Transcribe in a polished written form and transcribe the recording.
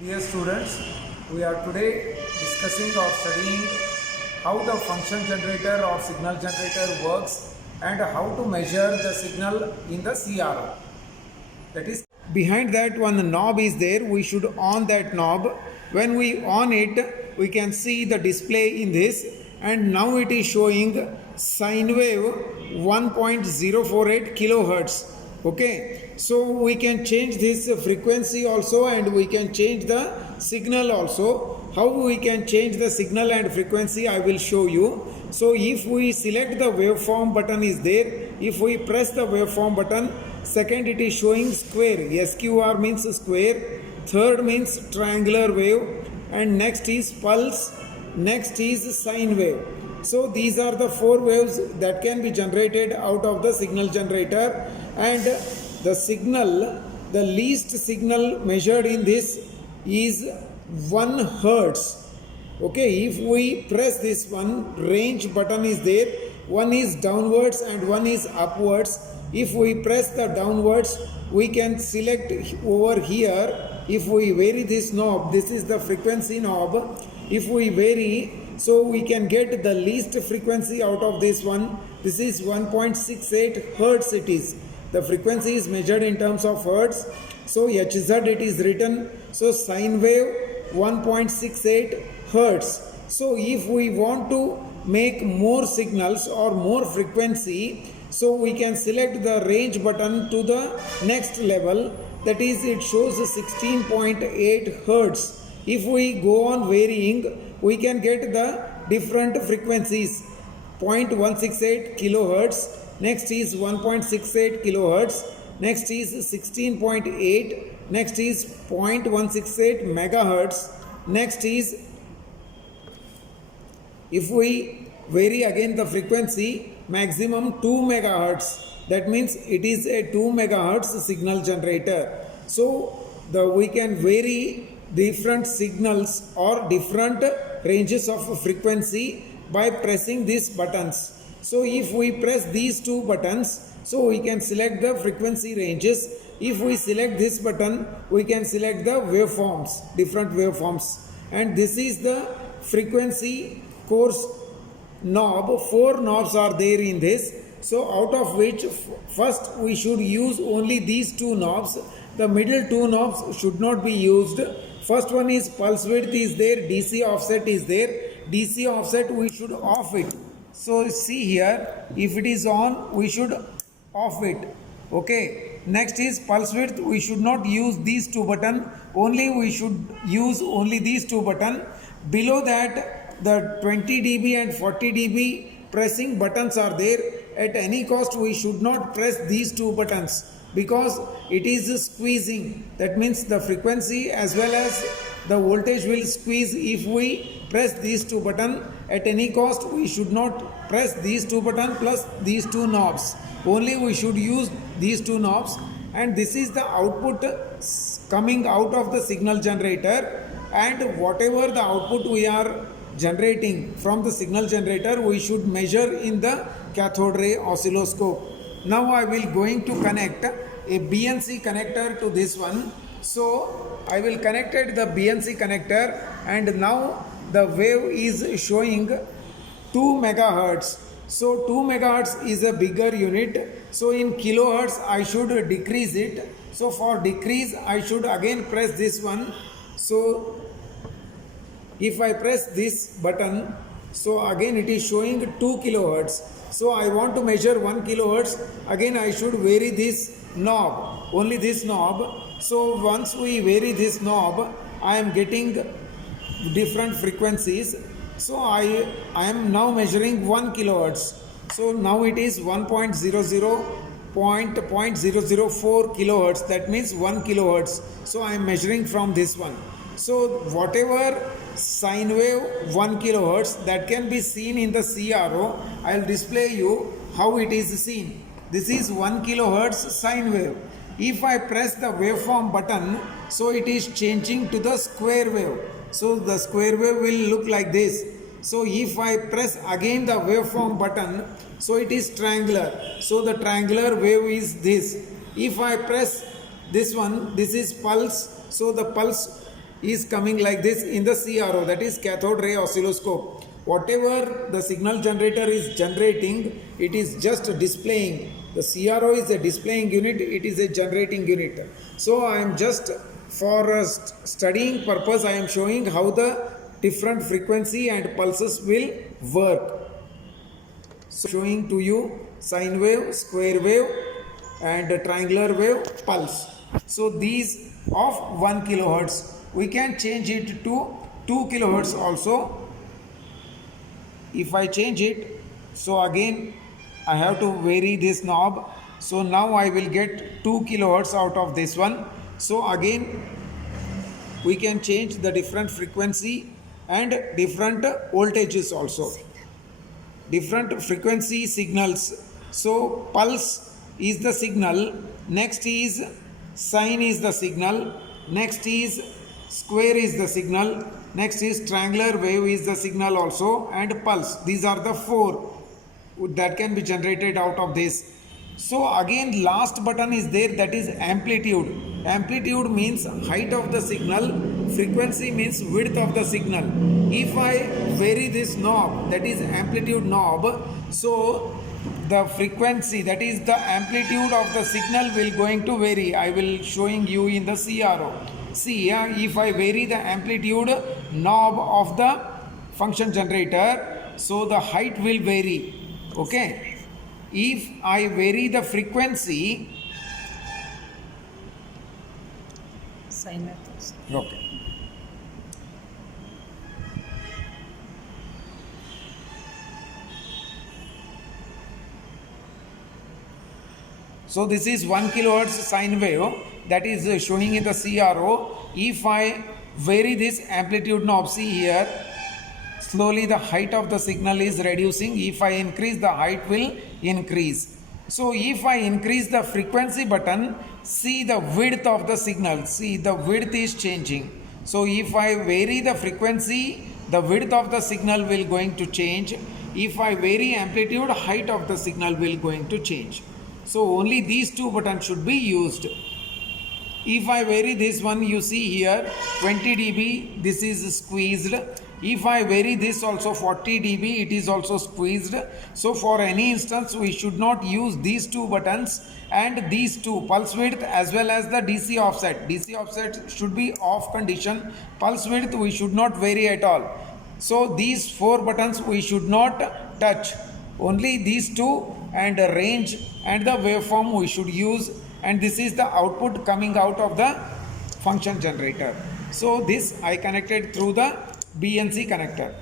Dear students, we are today discussing or studying how the function generator or signal generator works and how to measure the signal in the CRO. That is, behind that one knob is there, we should on that knob. When we on it, we can see the display in this, and now it is showing sine wave 1.048 kilohertz. Okay, so we can change this frequency also, and we can change the signal also. How we can change the signal and frequency, I will show you. So if we select the waveform button is there, if we press the waveform button, second it is showing square, SQR means square, third means triangular wave, and next is pulse, next is sine wave. So these are the four waves that can be generated out of the signal generator, and the signal, the least signal measured in this is 1 hertz. Okay, if we press this one, range button is there, one is downwards and one is upwards. If we press the downwards, we can select over here. If we vary this knob, this is the frequency knob. If we vary, so we can get the least frequency out of this one. This is 1.68 hertz it is. The frequency is measured in terms of hertz. So Hz it is written. So sine wave 1.68 hertz. So if we want to make more signals or more frequency, so we can select the range button to the next level. That is, it shows 16.8 hertz. If we go on varying, we can get the different frequencies. 0.168 kilohertz, next is 1.68 kilohertz, next is 16.8, next is 0.168 megahertz, next is, if we vary again the frequency, maximum 2 megahertz. That means it is a 2 megahertz signal generator. So we can vary different signals or different ranges of frequency by pressing these buttons. So if we press these two buttons, so we can select the frequency ranges. If we select this button, we can select the waveforms, different waveforms. And this is the frequency course knob. 4 knobs are there in this. So out of which first we should use only these 2 knobs. The middle 2 knobs should not be used. First one is pulse width is there, DC offset is there. DC offset we should off it. So see here, if it is on, we should off it. Okay. Next is pulse width. We should not use these 2 buttons. Only we should use only these 2 buttons. Below that, the 20 dB and 40 dB pressing buttons are there. At any cost, we should not press these 2 buttons, because it is squeezing. That means the frequency as well as the voltage will squeeze if we press these 2 buttons. At any cost, we should not press these 2 buttons plus these 2 knobs. Only we should use these 2 knobs, and this is the output coming out of the signal generator. And whatever the output we are generating from the signal generator, we should measure in the cathode ray oscilloscope. Now I will going to connect a BNC connector to this one. So I will connect the BNC connector, and now the wave is showing 2 megahertz. So 2 megahertz is a bigger unit. So in kilohertz I should decrease it. So for decrease I should again press this one. So if I press this button, so again it is showing 2 kilohertz. So I want to measure 1 kilohertz. Again I should vary this knob, only this knob. So once we vary this knob, I am getting different frequencies. So I am now measuring 1 kilohertz. So now it is 0.004 kilohertz. That means 1 kilohertz. So I am measuring from this one. So whatever sine wave 1 kilohertz that can be seen in the CRO, I will display you how it is seen. This is 1 kilohertz sine wave. If I press the waveform button, so it is changing to the square wave. So the square wave will look like this. So if I press again the waveform button, so it is triangular. So the triangular wave is this. If I press this one, this is pulse. So the pulse is coming like this in the CRO, that is cathode ray oscilloscope. Whatever the signal generator is generating, it is just displaying. The CRO is a displaying unit, it is a generating unit. So I am just for studying purpose, I am showing how the different frequency and pulses will work. So showing to you sine wave, square wave and triangular wave, pulse. So these of 1 kilohertz, we can change it to 2 kilohertz also. If I change it, so again I have to vary this knob. So now I will get 2 kilohertz out of this one. So again we can change the different frequency and different voltages also. Different frequency signals. So pulse is the signal, next is sine is the signal, next is square is the signal, next is triangular wave is the signal also, and pulse. These are the four that can be generated out of this. So again last button is there, that is amplitude. Amplitude means height of the signal, frequency means width of the signal. If I vary this knob, that is amplitude knob, so the frequency, that is the amplitude of the signal will going to vary. I will showing you in the CRO. See here, if I vary the amplitude knob of the function generator, so the height will vary. Okay. If I vary the frequency, sine methods. okay. So this is 1 kilohertz sine wave that is showing in the CRO. If I vary this amplitude knob, see here, slowly the height of the signal is reducing. If I increase, the height will increase. So if I increase the frequency button, see the width of the signal, see the width is changing. So if I vary the frequency, the width of the signal will going to change. If I vary amplitude, height of the signal will going to change. So only these two buttons should be used. If I vary this one, you see here 20 dB, this is squeezed. If I vary this also 40 dB, it is also squeezed. So for any instance, we should not use these two buttons and these two, pulse width as well as the DC offset. DC offset should be off condition. Pulse width we should not vary at all. So these four buttons we should not touch. Only these two, and range and the waveform we should use, and this is the output coming out of the function generator. So this I connected through the BNC connector.